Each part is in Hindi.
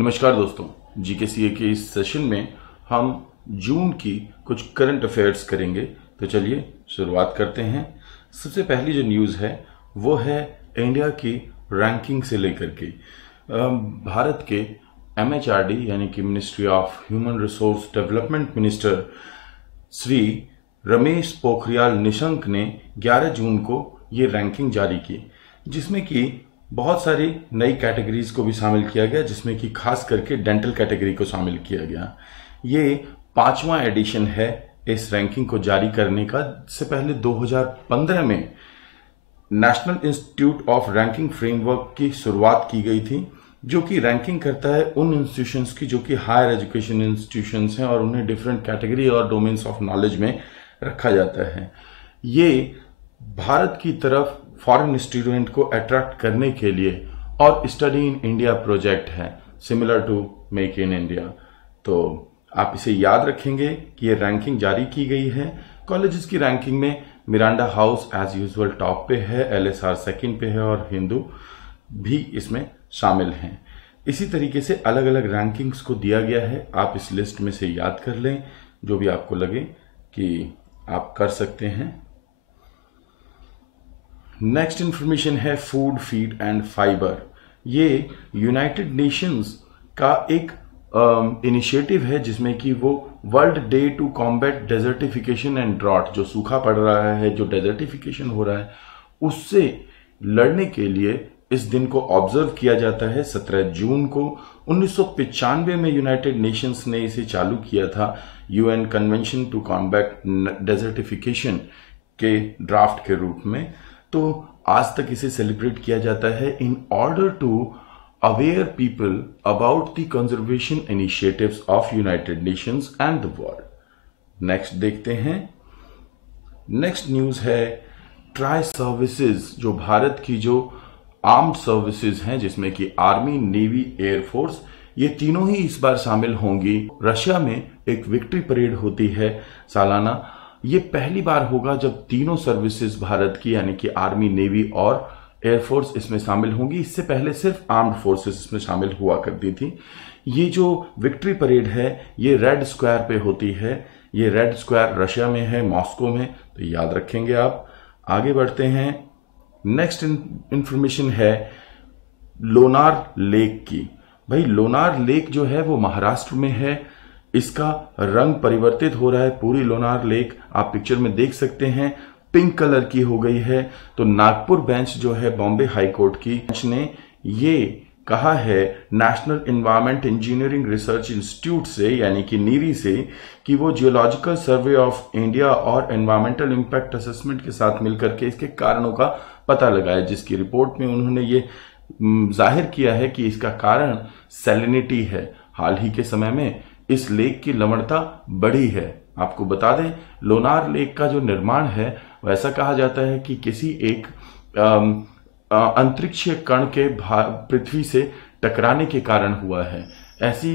नमस्कार दोस्तों, जीकेसीए के इस सेशन में हम जून की कुछ करंट अफेयर्स करेंगे। तो चलिए शुरुआत करते हैं। सबसे पहली जो न्यूज़ है वो है इंडिया की रैंकिंग से लेकर के भारत के MHRD यानी कि ministry of human resource development minister Shri Ramesh Pokhriyal Nishank ने 11 जून को ये रैंकिंग जारी की, जिसमें कि बहुत सारी नई कैटेगरीज को भी शामिल किया गया, जिसमें कि खास करके डेंटल कैटेगरी को शामिल किया गया। ये 5वां एडिशन है इस रैंकिंग को जारी करने का। इससे पहले 2015 में national institute of ranking framework की शुरुआत की गई थी, जो कि रैंकिंग करता है उन इंस्टीट्यूशंस की जो कि हायर एजुकेशन इंस्टीट्यूशंस हैं और उन्हें डिफरेंट कैटेगरी और डोमेन्स ऑफ नॉलेज में रखा जाता है। ये भारत की तरफ फॉरेन स्टूडेंट को अट्रैक्ट करने के लिए और स्टडी इन इंडिया प्रोजेक्ट है, similar to make in India. तो आप इसे याद रखेंगे कि ये रैंकिंग जारी की गई है। कॉलेजेस की रैंकिंग में Miranda House as usual top पे है, LSR सेकंड पे है और हिंदू भी इसमें शामिल हैं। इसी तरीके से अलग अलग रैंकिंग्स को दिया गया है। आप इस लिस्ट में से याद कर लें, जो भी आपको लगे कि आप कर सकते हैं। नेक्स्ट इंफॉर्मेशन है फूड, फीड एंड फाइबर। ये यूनाइटेड नेशंस का एक इनिशिएटिव है, जिसमें कि वो world day to combat desertification and drought, जो सूखा पड़ रहा है, जो डेजर्टिफिकेशन हो रहा है, उससे लड़ने के लिए इस दिन को ऑब्जर्व किया जाता है। 17 जून को 1995 में यूनाइटेड नेशंस ने इसे चालू किया था, UN convention to combat desertification के ड्राफ्ट के रूप में। तो आज तक इसे सेलिब्रेट किया जाता है in order to aware people about the conservation initiatives of United Nations and the world. Next देखते हैं। नेक्स्ट न्यूज है ट्राई सर्विसेज, जो भारत की जो आर्म्ड सर्विसेज हैं, जिसमें कि आर्मी, नेवी, एयरफोर्स, ये तीनों ही इस बार शामिल होंगी। रशिया में एक विक्ट्री परेड होती है सालाना। ये पहली बार होगा जब तीनों सर्विसेज भारत की यानी कि आर्मी, नेवी और एयरफोर्स इसमें शामिल होंगी। इससे पहले सिर्फ आर्म्ड फोर्सेस इसमें शामिल हुआ करती थी। ये जो विक्ट्री परेड है ये रेड स्क्वायर पे होती है। ये रेड स्क्वायर रशिया में है, मॉस्को में, तो याद रखेंगे आप। आगे बढ़ते हैं। नेक्स्ट इंफॉर्मेशन है लोनार लेक की। भाई, लोनार लेक जो है वो महाराष्ट्र में है। इसका रंग परिवर्तित हो रहा है। पूरी लोनार लेक आप पिक्चर में देख सकते हैं, पिंक कलर की हो गई है। तो नागपुर बेंच जो है बॉम्बे हाई कोर्ट की बेंच ने ये कहा है national environment engineering research institute से यानी कि नीरी से कि वो जियोलॉजिकल सर्वे ऑफ इंडिया और एनवायरमेंटल इंपैक्ट असेसमेंट के साथ मिलकर के इसके कारणों का पता लगाया, जिसकी रिपोर्ट में उन्होंने ये जाहिर किया है कि इसका कारण सैलिनिटी है। हाल ही के समय में इस लेक की लवणता बढ़ी है। आपको बता दें, लोनार लेक का जो निर्माण है वैसा कहा जाता है कि किसी एक अंतरिक्षीय कण के पृथ्वी से टकराने के कारण हुआ है। ऐसी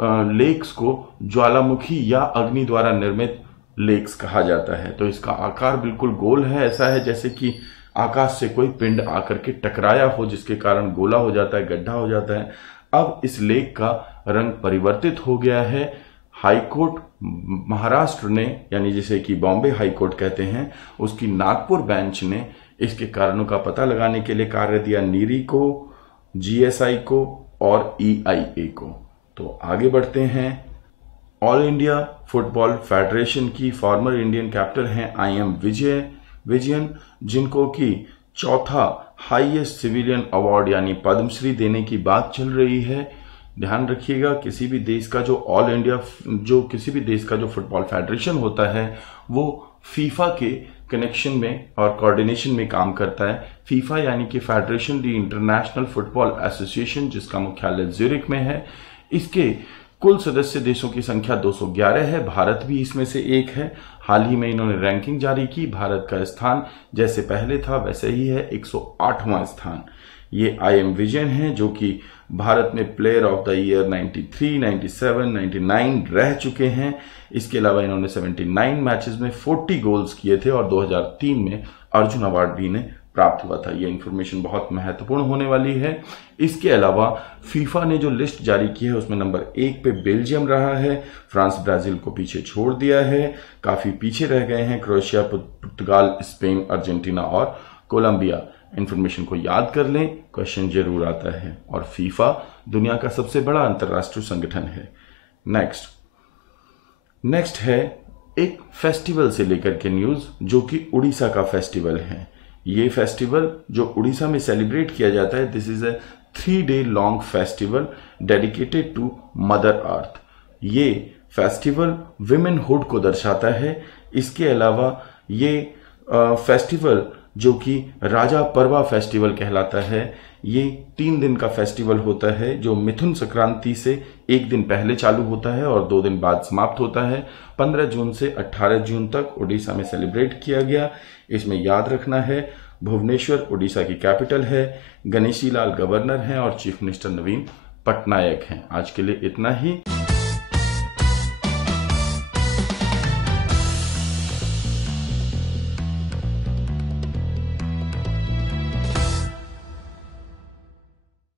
लेक्स को ज्वालामुखी या अग्नि द्वारा निर्मित लेक्स कहा जाता है। तो इसका आकार बिल्कुल गोल है, ऐसा है जैसे कि आकाश से कोई पिंड आकर के टकराया हो, जिसके कारण गोला हो जाता है, गड्ढा हो जाता है। अब इस लेक का रंग परिवर्तित हो गया है। हाईकोर्ट महाराष्ट्र ने, यानी जिसे कि बॉम्बे हाईकोर्ट कहते हैं, उसकी नागपुर बेंच ने इसके कारणों का पता लगाने के लिए कार्य दिया नीरी को, GSI को और EIA को। तो आगे बढ़ते हैं। ऑल इंडिया फुटबॉल फेडरेशन की फॉर्मर इंडियन कैप्टन हैं IM विजयन, जिनको की चौथा हाईएस्ट सिविलियन अवार्ड यानी पद्मश्री देने की बात चल रही है। ध्यान रखिएगा, किसी भी देश का जो फुटबॉल फेडरेशन होता है वो फीफा के कनेक्शन में और कोऑर्डिनेशन में काम करता है। फीफा यानी कि फेडरेशन दी इंटरनेशनल फुटबॉल एसोसिएशन, जिसका मुख्यालय ज्यूरिख में है। इसके कुल सदस्य देशों की संख्या 211 है। भारत भी इसमें से एक है। हाल ही में इन्होंने रैंकिंग जारी की। भारत का स्थान जैसे पहले था वैसे ही है, 108वां स्थान। ये IM विजयन हैं, जो कि भारत में प्लेयर ऑफ द ईयर 93, 97, 99 रह चुके हैं। इसके अलावा इन्होंने 79 मैचेस में 40 गोल्स किए थे और 2003 में अर्जुन अवार्ड भी इन्हें प्राप्त हुआ था। यह इंफॉर्मेशन बहुत महत्वपूर्ण होने वाली है। इसके अलावा फीफा ने जो लिस्ट जारी की है उसमें नंबर 1 पे बेल्जियम रहा है, फ्रांस ब्राजील को पीछे छोड़ दिया है, काफी पीछे रह गए हैं क्रोएशिया, पुर्तगाल, स्पेन, अर्जेंटीना और कोलंबिया। इंफॉर्मेशन को याद कर लें, क्वेश्चन जरूर आता है। और फीफा दुनिया का सबसे बड़ा अंतरराष्ट्रीय संगठन है। नेक्स्ट है एक फेस्टिवल से लेकर के न्यूज, जो कि उड़ीसा का फेस्टिवल है। ये फेस्टिवल जो उड़ीसा में सेलिब्रेट किया जाता है, this is a 3-day long festival dedicated to mother earth. ये फेस्टिवल विमेनहुड को दर्शाता है। इसके अलावा ये फेस्टिवल जो कि राजा परवा फेस्टिवल कहलाता है, ये 3 दिन का फेस्टिवल होता है, जो मिथुन संक्रांति से 1 दिन पहले चालू होता है और 2 दिन बाद समाप्त होता है। 15 जून से 18 जून तक उड़ीसा में सेलिब्रेट किया गया। इसमें याद रखना है, भुवनेश्वर उड़ीसा की कैपिटल है, गणेशी लाल गवर्नर हैं और चीफ मिनिस्टर नवीन पटनायक हैं। आज के लिए इतना ही।